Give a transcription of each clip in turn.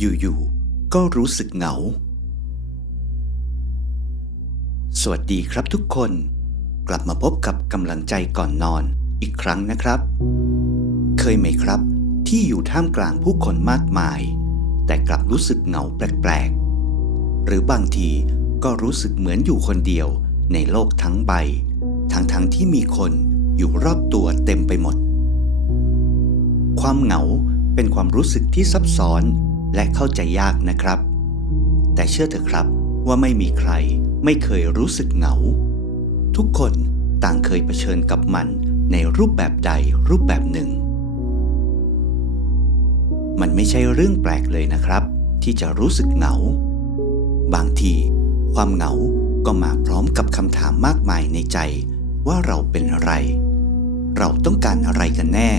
อยู่ๆ ก็รู้สึกเหงา สวัสดีครับทุกคน กลับมาพบกับกำลังใจก่อนนอนอีกครั้งนะครับ เคยไหมครับ ที่อยู่ท่ามกลางผู้คนมากมาย แต่กลับรู้สึกเหงาแปลกๆ หรือบางทีก็รู้สึกเหมือนอยู่คนเดียวในโลกทั้งใบ ทั้งๆทที่มีคนอยู่รอบตัวเต็มไปหมด ความเหงาเป็นความรู้สึกที่ซับซ้อน และเข้าใจยากนะครับ แต่เชื่อเถอะครับว่าไม่มีใครไม่เคยรู้สึกเหงา ทุกคนต่างเคยเผชิญกับมันในรูปแบบใดรูปแบบหนึ่ง มันไม่ใช่เรื่องแปลกเลยนะครับ ที่จะรู้สึกเหงา บางที ความเหงาก็มาพร้อมกับคำถามมากมายในใจ ว่าเราเป็นอะไร เราต้องการอะไรกันแน่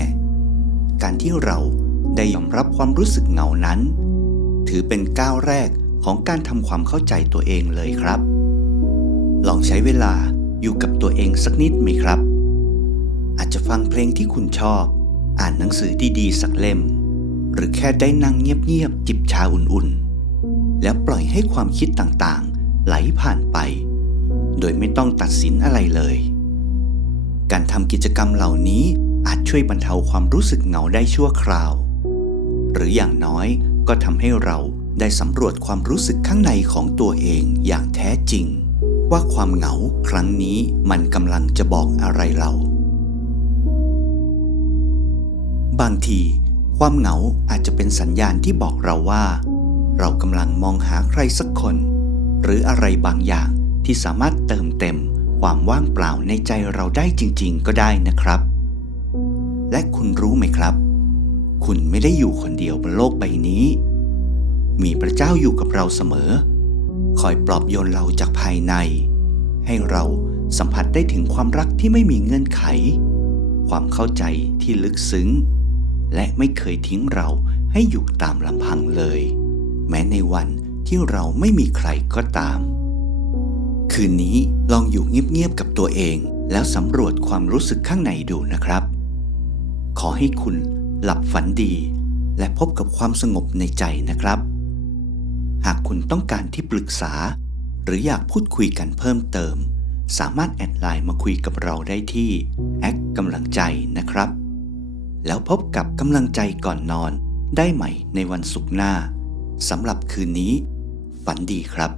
การที่เรา ได้ยอมรับความรู้สึกเหงานั้น ถือเป็นก้าวแรกของการทำความเข้าใจตัวเองเลยครับ ลองใช้เวลาอยู่กับตัวเองสักนิดไหมครับ อาจจะฟังเพลงที่คุณชอบ อ่านหนังสือดีๆสักเล่ม หรือแค่ได้นั่งเงียบๆจิบชาอุ่นๆ แล้วปล่อยให้ความคิดต่างๆ ไหลผ่านไป โดยไม่ต้องตัดสินอะไรเลย การทำกิจกรรมเหล่านี้อาจช่วยบรรเทาความรู้สึกเหงาได้ชั่วคราว รืออย่างน้อยก็ทำให้เราได้สำรวจความรู้สึกข้างในของตัวเองอย่างแท้จริง ว่าความเหงาครั้งนี้มันกำลังจะบอกอะไรเรา บางที ความเหงาอาจจะเป็นสัญญาณที่บอกเราว่า เรากำลังมองหาใครสักคน หรืออะไรบางอย่างที่สามารถเติมเต็มความว่างเปล่าในใจเราได้จริง ๆ ก็ได้นะครับ และคุณรู้ไหมครับ คุณไม่ได้อยู่คนเดียวบนโลกใบนี้ มีพระเจ้าอยู่กับเราเสมอ คอยปลอบโยนเราจากภายใน ให้เราสัมผัสได้ถึงความรักที่ไม่มีเงื่อนไข ความเข้าใจที่ลึกซึ้ง และไม่เคยทิ้งเราให้อยู่ตามลำพังเลย แม้ในวันที่เราไม่มีใครก็ตาม คืนนี้ลองอยู่เงียบๆกับตัวเอง แล้วสำรวจความรู้สึกข้างในดูนะครับ ขอให้คุณ หลับฝันดี และพบกับความสงบในใจนะครับ หากคุณต้องการที่ปรึกษา หรืออยากพูดคุยกันเพิ่มเติม สามารถแอดไลน์มาคุยกับเราได้ที่แอคกำลังใจนะครับ แล้วพบกับกำลังใจก่อนนอนได้ใหม่ในวันศุกร์หน้าสำหรับคืนนี้ ฝันดีครับ